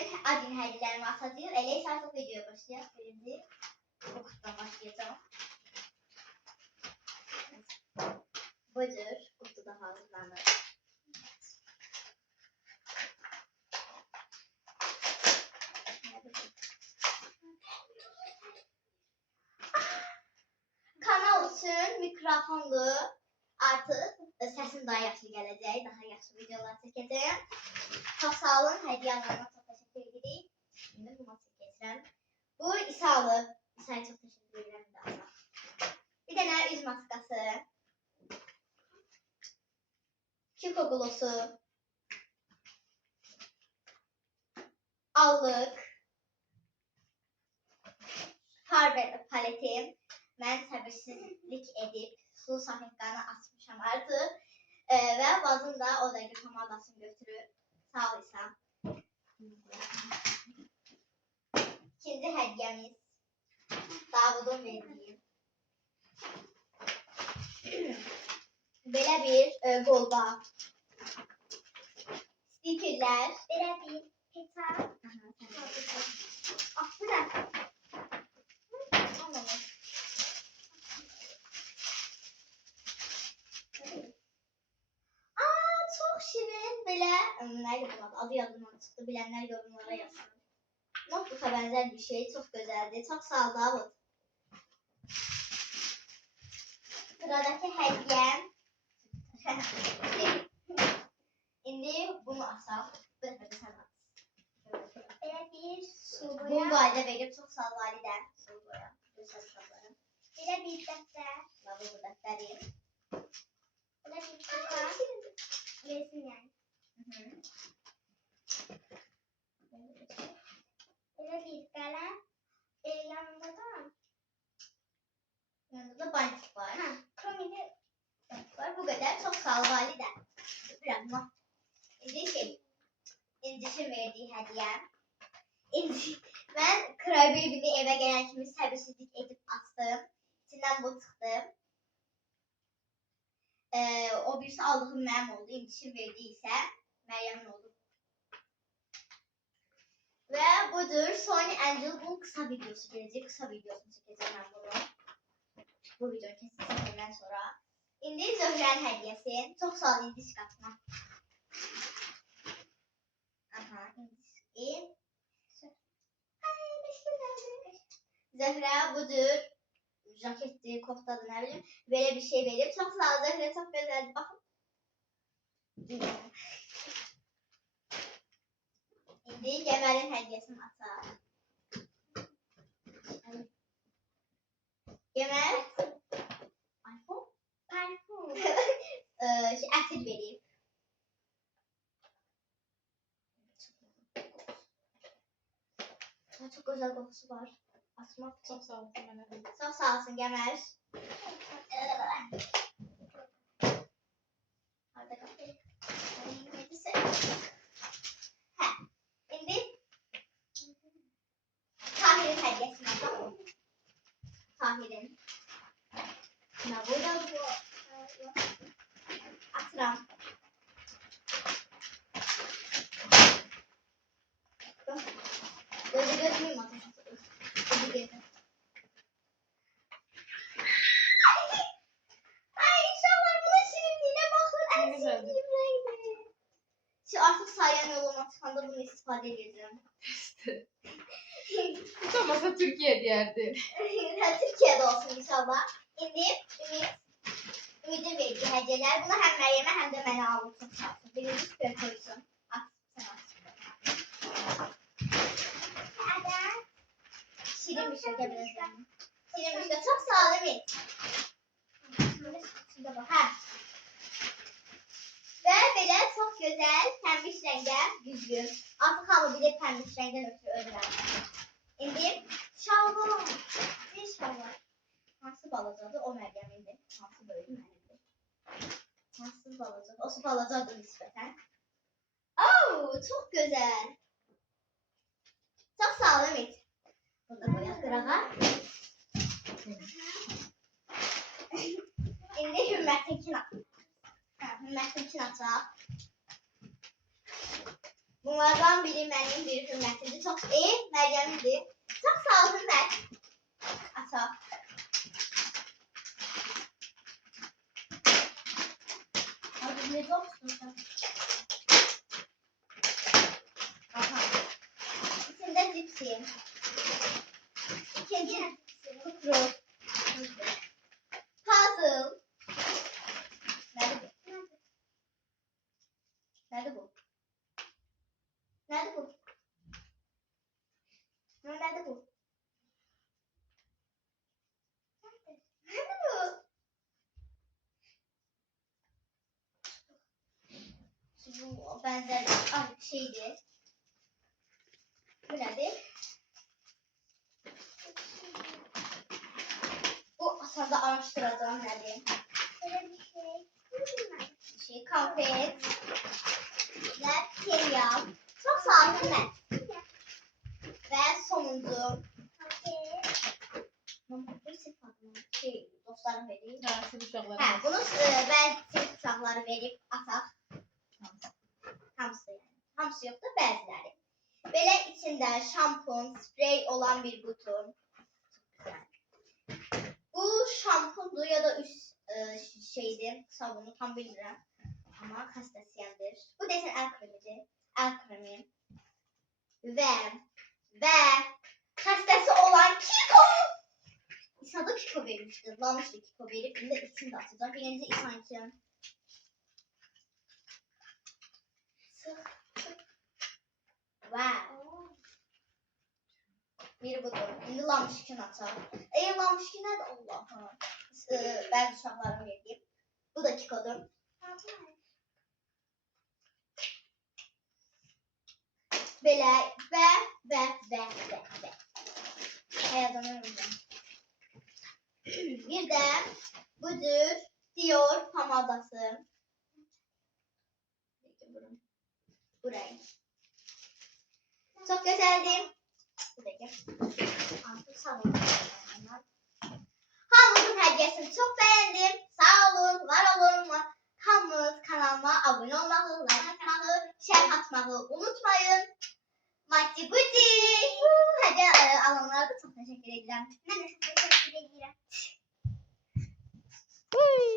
Bugün adın hediyelerimi atacağız. Öyleyse artık videoya başlayalım. Birinci bu kutudan başlayacağım. Budur. Kutuda hazırlanır. Kanal üçün mikrofonlu artık sesim daha yaxşı gələcək. Daha yaxşı videolar çəkəcəyəm. Çok sağ olun. Hediyelerime çok teşekkür ederim. Şimdi bunu çəkəcəm. Bu İsalı. İsa'ya çok teşekkür ederim. Bir tane yüz maskası. Kiko glosu. Allık. Far paletim. Ben səbirsizlik edip su sahiplerini açmışam artık. Ve bazında o da pomadasını götürüp sağ ol İsa. İkinci hediyemiz Davud'un verdiği. Böyle bir golba. Stikerler. Böyle bir peta. Ah bu ne? Çok şirin böyle. Nerede bu adı yadımdan çıktı. Bilenler yorumlara yazsın. Notebook'a benzer bir şey. Çok güzeldi. Çok sağ ol Davud. Sıradaki hediyem. Şimdi bunu asal. Böyle sen at. Böyle bir su boya. Bu valide benim çok sağ ol validen. Su boya. Böyle bir defter. Ve bu defterim. Böyle bir kupa. Resim yani. Böyle bir kalem. Yanında da yanında bantik var. Kromili var. Bu kadar. Çok sağ ol valide. Bırakma. Şimdi İnciş'in verdiği hediyem. Ben Krabibini eve gelen kimi səbirsizlik edip açtım. İçinden bu çıktı. O birisi aldığım mənim oldu. İnciş'in verdiği ise Meryem'in oldu. Ve budur. Sony Angel bunun kısa videosu gelecek. Kısa videosunu çekeceğim ben bunu. Bu video kesinlikle sonra. İndi Zöhrənin hediyesi. Çok sağ ol İndiş katma. Aha İndiş. Zöhrə budur. Jakettir, koftadır, ne bileyim. Böyle bir şey verip çok sağ ol Zöhrə, çok güzeldi. Bakın. Şimdi Gemel'in hediyesini atar. Gemel. iPhone? Parfum. Ətir vereyim. Çok güzel kokusu var. Asmak Çok sağ olsun bana. çok sağ olsun Gemel. Şimdi Tahir'in hediyesini atalım. Tahir'in. Ne burada bu? Atıram. Gözü gözümü mü atayım? Gözü gözü. Ay inşallah buna şirinliğine bakın. En sevdiğim renkli. Şu artık sayan yoluma çıkanda bunu istifade edeceğim. Hiç olmazsa Türkiye diyerdi. Türkiye'de olsun inşallah. Şimdi Ümit'in verdiği hediyeler. Bunu hem Meryem'e hem de bana aldım. Çok sağ olsun. Birinci süper koysun. At sen at. Şirin bir şey gelirsin. Şirin bir şey. Çok sağ ol Ümit. Şurada bak. Ha. Ve böyle çok güzel pembiş renge düzgün. Artık ama bir de pembiş rengden ötürü öldüren. Şimdi şalvar. Bir şalvar. Nasıl balacaktı o Meryem'indi. Nasıl böyle benimdi. Nasıl balacaktı. O su balacaktı nispeten. Oo, çok güzel. Çok sağ ol Ümit. Burada koyak kırağa. Şimdi Hürmet'in Hürmet'in atacaq. Bunlardan biri mənim, biri Hürmət gelmedi. Çok sağ olun Hürmet. Ata. Abi ne dostsun sen? Aha. İçinde cipsi. İkinci kukru. Puzzle. Nerede bu? Nerede bu? Nerede bu? Nerede bu? Nerede bu? Bu benzer bir şeydi. Bu nedir? Bu aslında araştıracağım nedir? Böyle bir şey. Bir şey konfet. Ve tereyağı. Çok sağ olun ben. Ve sonuncu. Şey, dostlarım vereyim. Ha, siz uşaqlar. Hə, bunu bəzi sinif uşaqları verib ataq. Hamısı yəni. Hamısı yox da bəziləri. Belə içində şampun, sprey olan bir qutu. Bu şampundur ya da üst şeydir, sabunu tam bilmirəm. Amma xəstəsiyəndir. Bu desən əl kremidir. Əl kremi. Və xəstəsi olan Kiko. İsa da Kiko vermişdi. Lamışdı Kiko verip. Şimdi de ikisini de atacağım. Birinci İsa'nın. Sık sık. Wow. Biri budur. Şimdi Lamışkin atalım. Lamışkin nerede? Allah'ım. Ben uşaqlarımı verdim. Bu da Kiko'dur. Belə və. Həyatımı bir de budur Dior pamadası. Burayı. Çok güzeldi. Buradaki. Artık savun. Hamımızın hediyesini çok beğendim. Sağ olun, var olun. Hamınız kanalıma abone olmağı, like atmağı, share atmağı unutmayın. Mati Gucci. Hediye alanlara da çok teşekkür ederim. Ben de çok teşekkür ederim.